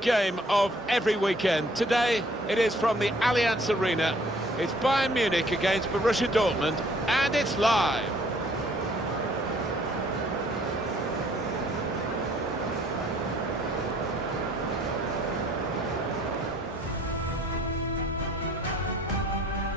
Game of every weekend. Today it is from the Allianz Arena. It's Bayern Munich against Borussia Dortmund, and it's live.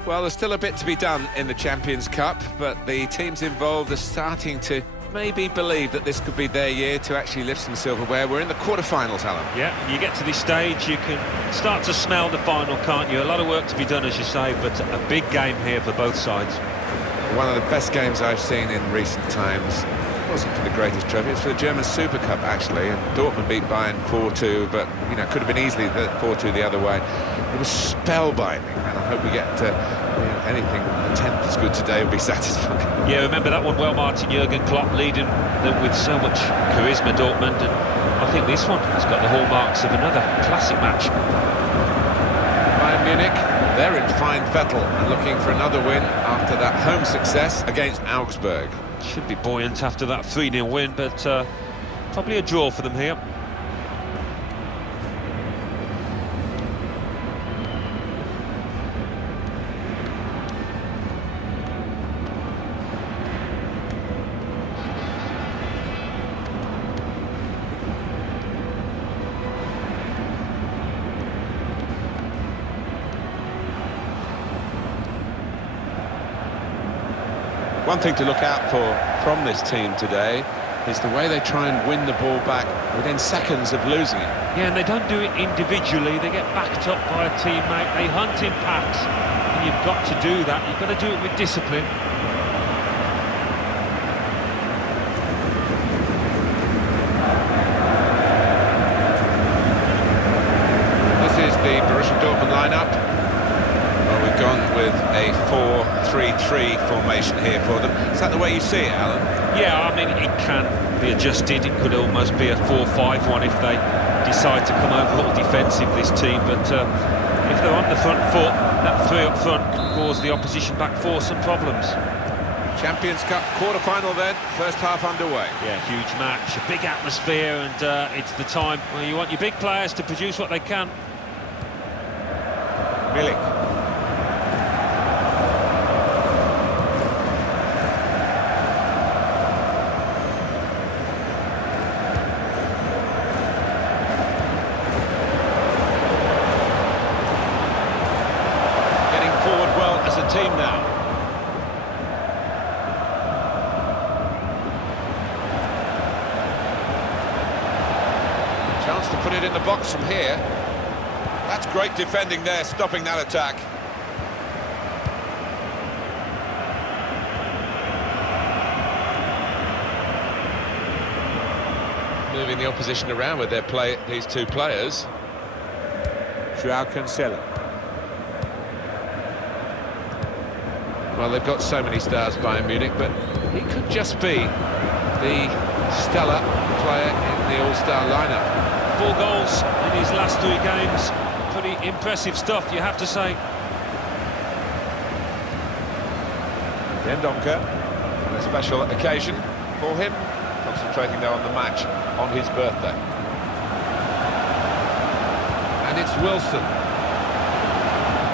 Well, there's still a bit to be done in the Champions Cup, but the teams involved are starting to maybe believe that this could be their year to actually lift some silverware. We're in the quarter-finals, Alan. Yeah, you get to this stage, you can start to smell the final, can't you? A lot of work to be done, as you say, but a big game here for both sides. One of the best games I've seen in recent times. It wasn't for the greatest trophy, it's for the German Super Cup, actually, and Dortmund beat Bayern 4-2, but, you know, could have been easily 4-2 the other way. It was spellbinding, and I hope we get anything a tenth as good today will be satisfying. Yeah, remember that one well, Martin Jurgen Klopp leading them with so much charisma, Dortmund, and I think this one has got the hallmarks of another classic match. Bayern Munich, they're in fine fettle and looking for another win after that home success against Augsburg. Should be buoyant after that 3-0 win, but probably a draw for them here. One thing to look out for from this team today is the way they try and win the ball back within seconds of losing it. Yeah, and they don't do it individually, they get backed up by a teammate, they hunt in packs, and you've got to do that, you've got to do it with discipline. This is the Borussia Dortmund lineup. Well, we've gone with a 4-3-3 formation here for them. Is that the way you see it, Alan? Yeah, I mean, it can be adjusted. It could almost be a 4-5-1 if they decide to come over a little defensive, this team. But if they're on the front foot, that three up front can cause the opposition back four some problems. Champions Cup quarter-final then, first half underway. Yeah, huge match, a big atmosphere, and it's the time where you want your big players to produce what they can. Milik. Team now. Chance to put it in the box from here. That's great defending there, stopping that attack. Moving the opposition around with these two players. Joao Cancelo. Well, they've got so many stars, Bayern Munich, but he could just be the stellar player in the all-star lineup. 4 goals in his last 3 games. Pretty impressive stuff, you have to say. Dendoncker, a special occasion for him, concentrating now on the match on his birthday. And it's Wilson.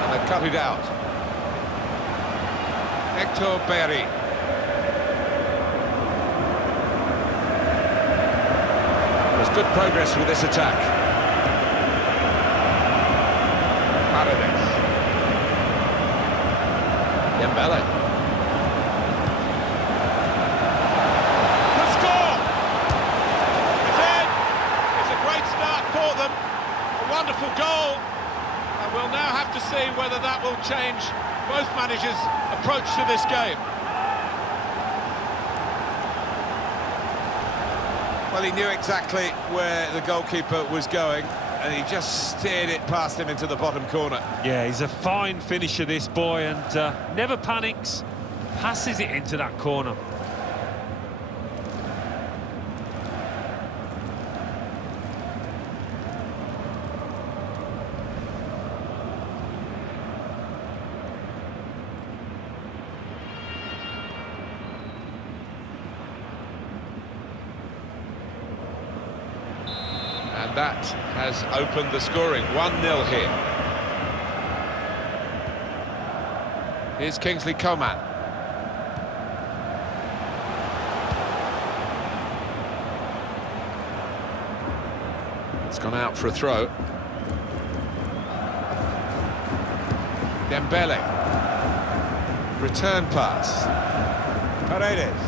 And they've cut it out. Hector Berry. There's good progress with this attack. Paredes. Dembele. The score! It's in! It's a great start for them. A wonderful goal. And we'll now have to see whether that will change both managers' approach to this game. Well, he knew exactly where the goalkeeper was going, and he just steered it past him into the bottom corner. Yeah, he's a fine finisher, this boy, and never panics, passes it into that corner. that has opened the scoring. 1-0 here. Here's Kiinngg-B. It's gone out for a throw. Dembele. Return pass. Paredes.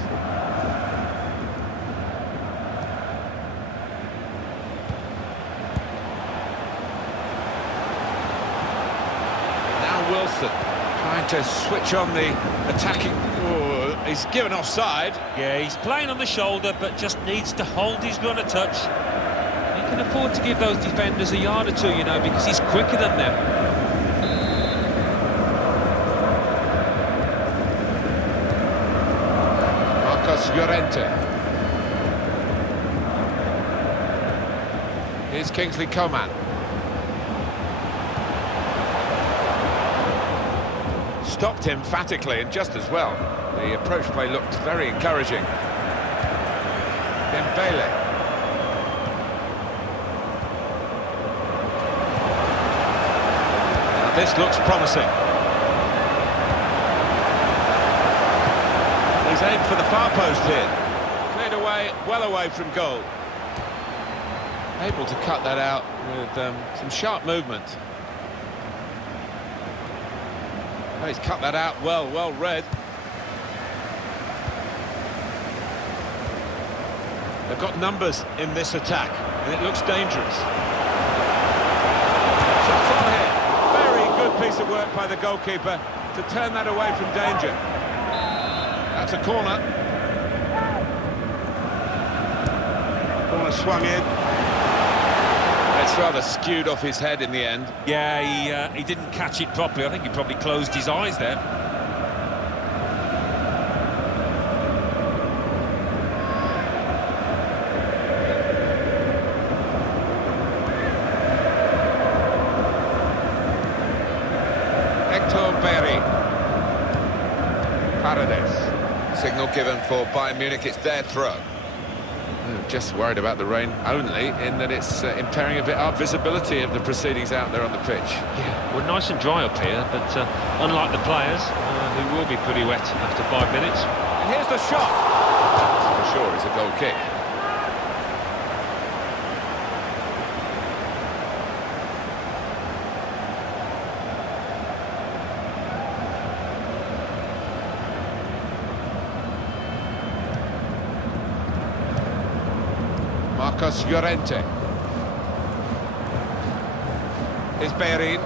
Now Wilson trying to switch on the attacking. Oh, he's given offside. Yeah, he's playing on the shoulder, but just needs to hold his run a touch. He can afford to give those defenders a yard or two, you know, because he's quicker than them. Llorente. Here's Kiinngg-B. Stopped emphatically and just as well. The approach play looked very encouraging. Dembele. Now this looks promising. He's aimed for the far post here. Cleared away, well away from goal. Able to cut that out with some sharp movement. Oh, he's cut that out well read. They've got numbers in this attack, and it looks dangerous. Shots on here. Very good piece of work by the goalkeeper to turn that away from danger. That's a corner. Corner swung in. It's rather skewed off his head in the end. Yeah, he didn't catch it properly. I think he probably closed his eyes there. Paredes. Signal given for Bayern Munich, it's their throw. Just worried about the rain only, in that it's impairing a bit our visibility of the proceedings out there on the pitch. Yeah, we're nice and dry up here, but unlike the players, who will be pretty wet after 5 minutes. And here's the shot. That, for sure, is a goal kick. Llorente. Here's Bellerin.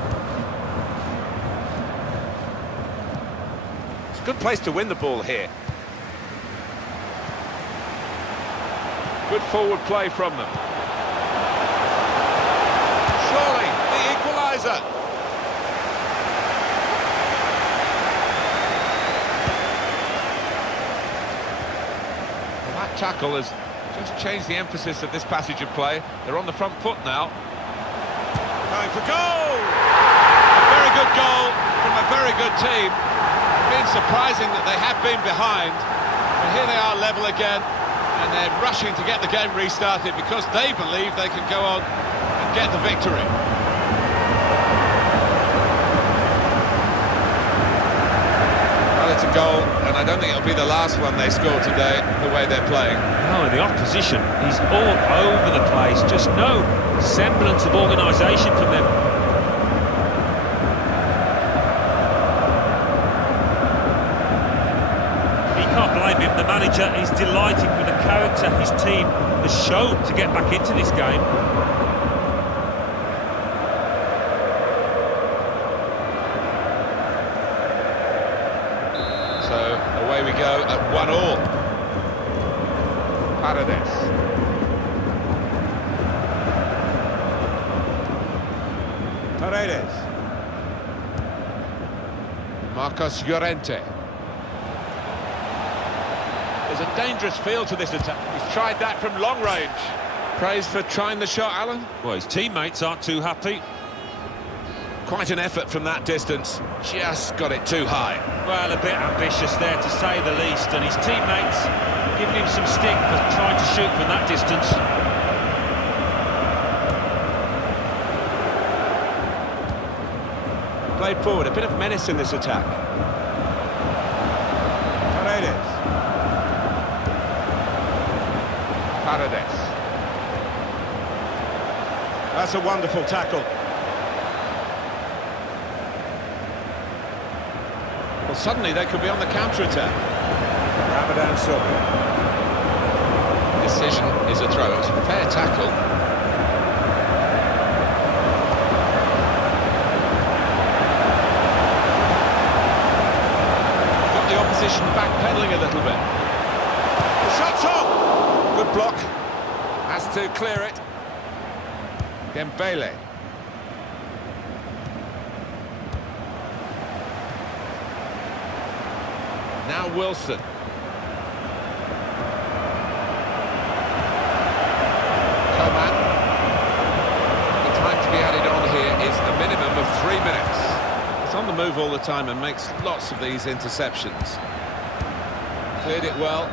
It's a good place to win the ball here. Good forward play from them. Surely the equaliser. Well, that tackle has just changed the emphasis of this passage of play. They're on the front foot now. Going for goal! A very good goal from a very good team. It's been surprising that they have been behind. But here they are level again, and they're rushing to get the game restarted because they believe they can go on and get the victory. Well, it's a goal, and I don't think it'll be the last one they score today, the way they're playing. No, the opposition is all over the place. Just no semblance of organisation from them. You can't blame him. The manager is delighted with the character his team has shown to get back into this game. So away we go at 1-1. Paredes. Llorente. There's a dangerous feel to this attack. He's tried that from long range. Praise for trying the shot, Alan. Well, his teammates aren't too happy. Quite an effort from that distance. Just got it too high. Well, a bit ambitious there, to say the least, and his teammates giving him some stick for trying to shoot from that distance. played forward, a bit of menace in this attack. Paredes. Paredes. That's a wonderful tackle. Well, suddenly they could be on the counter-attack. Ramadan Sobhi. Decision is a throw. It's a fair tackle. Got the opposition backpedaling a little bit. The shot's on! Good block. Has to clear it. Kiinngg-B. Now Wilson. Coman. The time to be added on here is a minimum of 3 minutes. It's on the move all the time and makes lots of these interceptions. Cleared it well.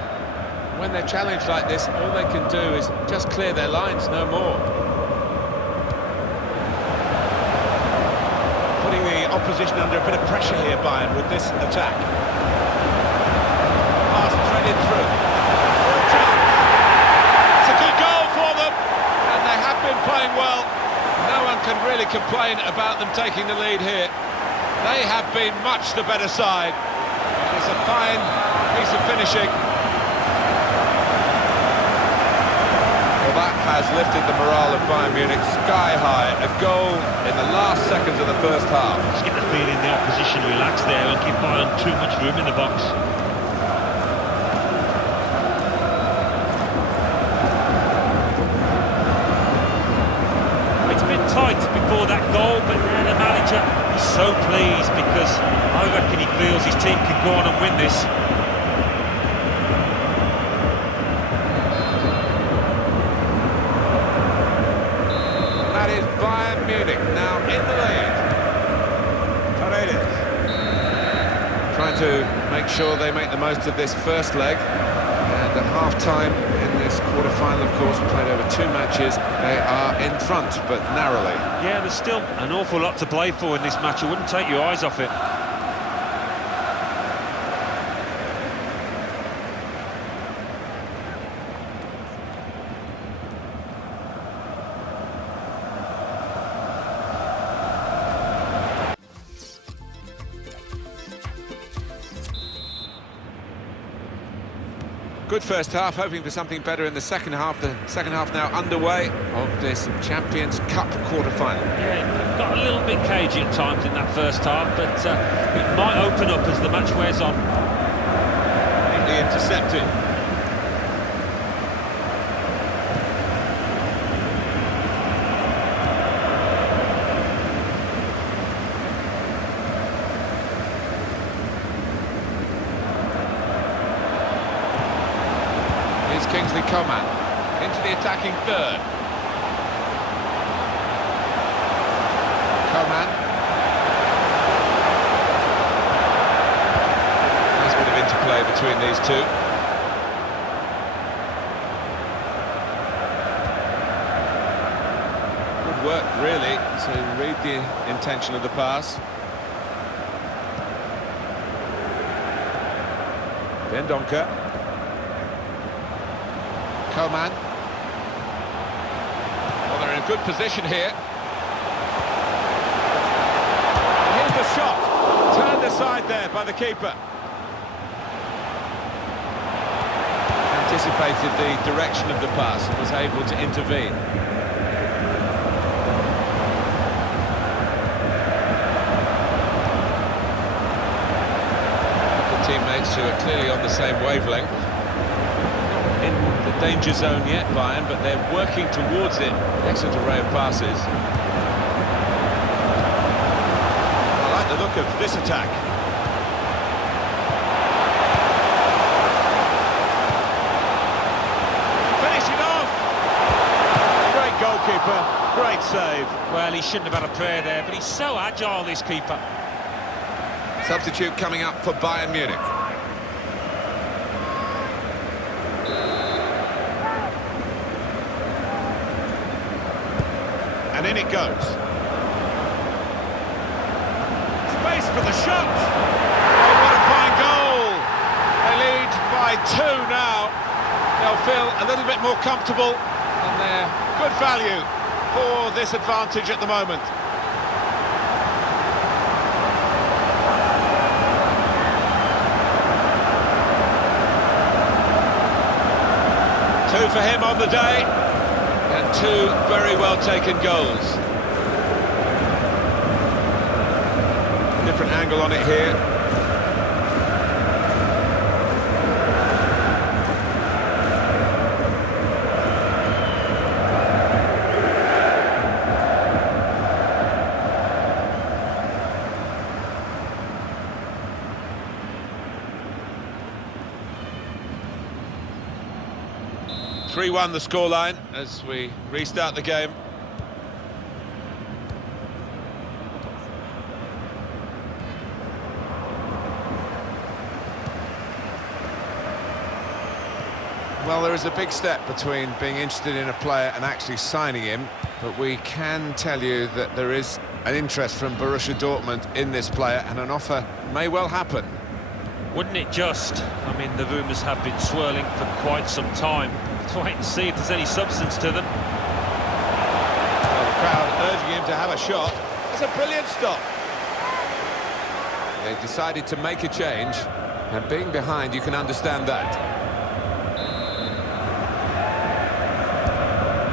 When they're challenged like this, all they can do is just clear their lines, no more. Putting the opposition under a bit of pressure here, Bayern, with this attack. Pass threaded through. It's a good goal for them, and they have been playing well. No one can really complain about them taking the lead here. They have been much the better side. It's a fine piece of finishing. Well, that has lifted the morale of Bayern Munich sky high. A goal in the last seconds of the first half. Just get the feeling the opposition relaxed there and give Bayern too much room in the box. It's been tight before that goal, but now the manager is so pleased because I reckon he feels his team can go on and win this. That is Bayern Munich now in the lead. Paredes. Trying to make sure they make the most of this first leg. And at half-time in this quarter-final, of course, played over 2 matches. They are in front, but narrowly. Yeah, there's still an awful lot to play for in this match. You wouldn't take your eyes off it. Good first half, hoping for something better in the second half. The second half now underway of this Champions Cup quarter-final. Yeah, it got a little bit cagey at times in that first half, but it might open up as the match wears on. Neatly intercepted. Coman into the attacking third. Coman. Nice bit of interplay between these two. Good work, really, to read the intention of the pass. Dendoncker. Coman. Well, they're in a good position here. Here's the shot. Turned aside there by the keeper. Anticipated the direction of the pass and was able to intervene. The teammates who are clearly on the same wavelength. In the danger zone yet, Bayern, but they're working towards it. Excellent array of passes. I like the look of this attack. Finishing off! Great goalkeeper, great save. Well, he shouldn't have had a prayer there, but he's so agile, this keeper. Substitute coming up for Bayern Munich. And in it goes. space for the shot. Oh, what a fine goal! They lead by 2 now. They'll feel a little bit more comfortable, and they're good value for this advantage at the moment. Two for him on the day, and 2 very well taken goals. Different angle on it here. (3-1) the scoreline as we restart the game. Well, there is a big step between being interested in a player and actually signing him, but we can tell you that there is an interest from Borussia Dortmund in this player, and an offer may well happen. Wouldn't it just? I mean, the rumours have been swirling for quite some time. Let's wait and see if there's any substance to them. Well, the crowd urging him to have a shot. It's a brilliant stop. They decided to make a change, and being behind, you can understand that.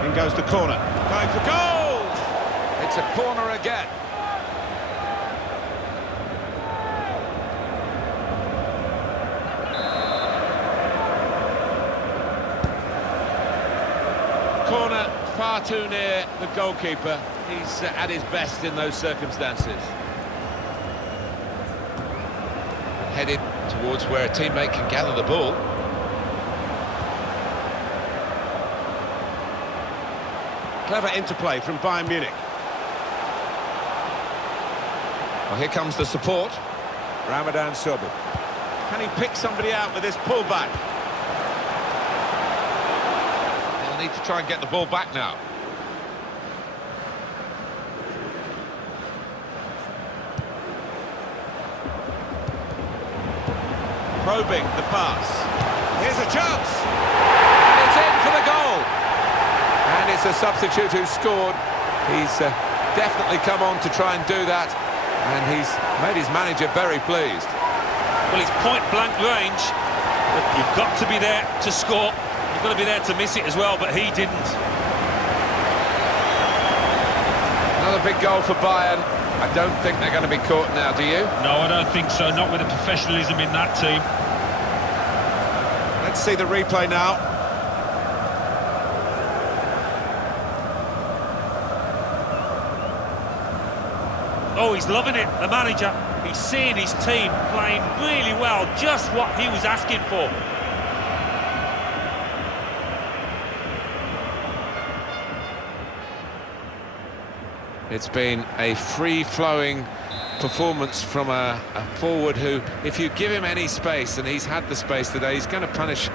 In goes the corner. Going for goal! It's a corner again. Corner far too near the goalkeeper. He's at his best in those circumstances. Headed towards where a teammate can gather the ball. Clever interplay from Bayern Munich. Well, here comes the support. Ramadan Sobhi. Can he pick somebody out with this pullback? They'll need to try and get the ball back now. Probing the pass. Here's a chance! And it's in for the goal! And it's a substitute who's scored. He's definitely come on to try and do that, and he's made his manager very pleased. Well, it's point-blank range, but you've got to be there to score. You've got to be there to miss it as well, but he didn't. Another big goal for Bayern. I don't think they're going to be caught now, do you? No, I don't think so, not with the professionalism in that team. Let's see the replay now. Oh, he's loving it, the manager. He's seeing his team playing really well, just what he was asking for. It's been a free-flowing performance from a forward who, if you give him any space, and he's had the space today, he's going to punish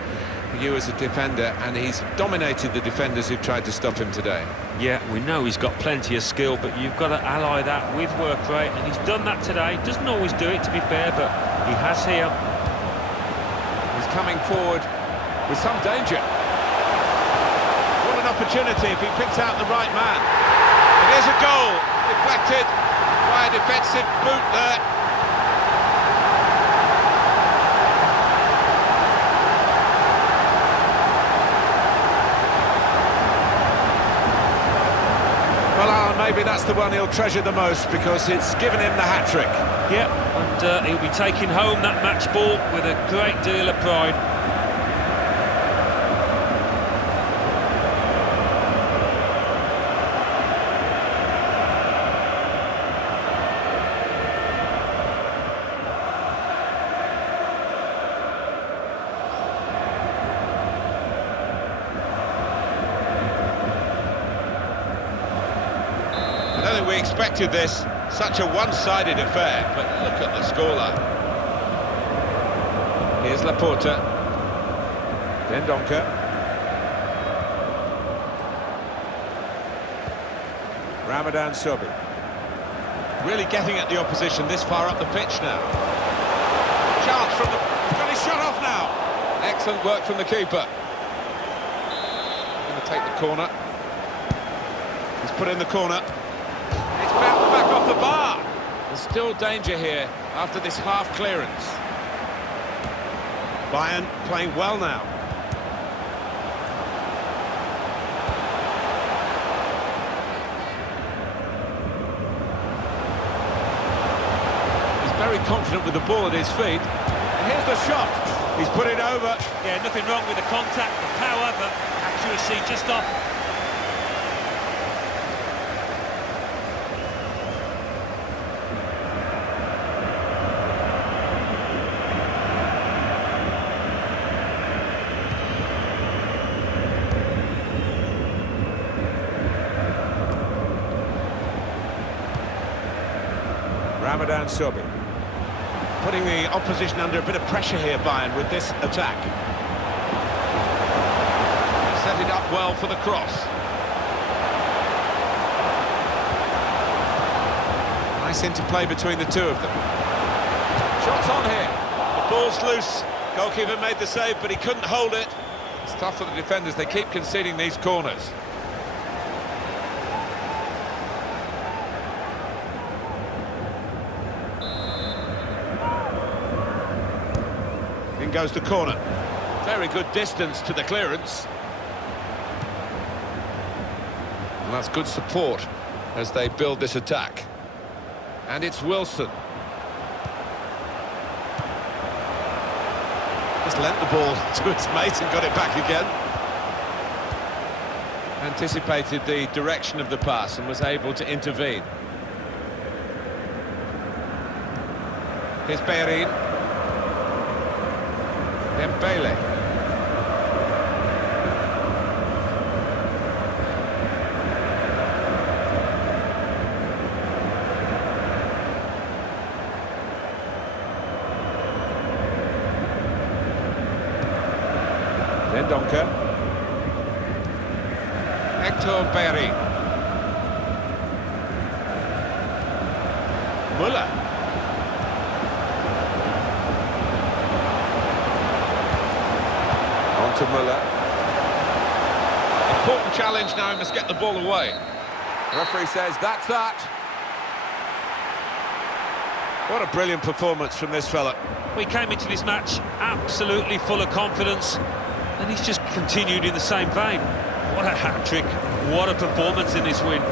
you as a defender, and he's dominated the defenders who've tried to stop him today. Yeah, we know he's got plenty of skill, but you've got to ally that with work rate, and he's done that today. Doesn't always do it, to be fair, but he has here. He's coming forward with some danger. What an opportunity if he picks out the right man. It is a goal, deflected by a defensive boot there. Well, Alan, maybe that's the one he'll treasure the most, because it's given him the hat-trick. Yeah, and he'll be taking home that match ball with a great deal of pride. I don't think we expected this, such a one-sided affair, but look at the scoreline. Here's Laporta. Dendoncker. Ramadan Sobhi. Really getting at the opposition this far up the pitch now. Chance from the... He's got his shot off now. Excellent work from the keeper. Going to take the corner. He's put in the corner. It's bounced back off the bar. There's still danger here after this half clearance. Bayern playing well now. He's very confident with the ball at his feet. And here's the shot. He's put it over. Yeah, nothing wrong with the contact, the power, but accuracy just off. Ramadan Sobi. Putting the opposition under a bit of pressure here, Bayern, with this attack. Set it up well for the cross. Nice interplay between the two of them. Shots on here. The ball's loose. Goalkeeper made the save, but he couldn't hold it. It's tough for the defenders. They keep conceding these corners. In goes the corner. Very good distance to the clearance. And that's good support as they build this attack. And it's Wilson. Just lent the ball to his mate and got it back again. Anticipated the direction of the pass and was able to intervene. Here's Bellerin. Dembele. Then Donker. Hector Bellerin. Müller. To Müller. Important challenge now, he must get the ball away. The referee says that's that. What a brilliant performance from this fella. We came into this match absolutely full of confidence, and he's just continued in the same vein. What a hat-trick, what a performance in this win.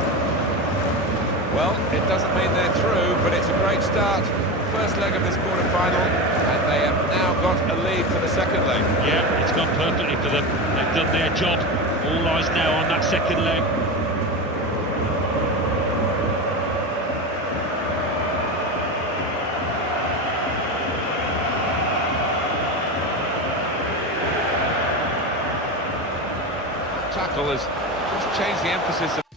Well, it doesn't mean they're through, but it's a great start. First leg of this quarter-final, and they have now got a lead for the second leg. Yeah, it's gone perfectly for them. They've done their job. All eyes now on that second leg. Tackle has just changed the emphasis of